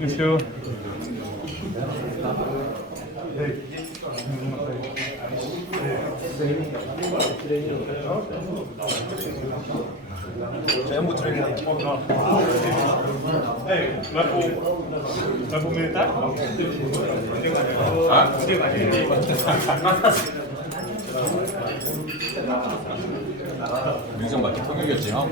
issue. 전부 트레이닝 militar? Ah? Onde vai? 민성 맞게 통역이었지 형?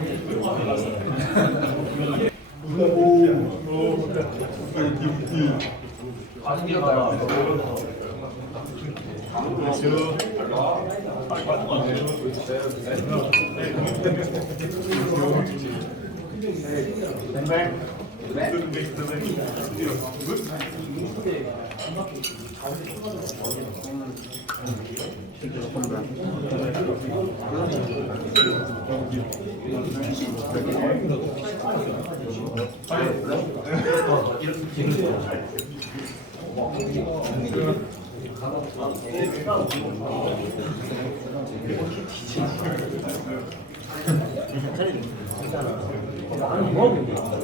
아니 뭐 하고 있는 거야?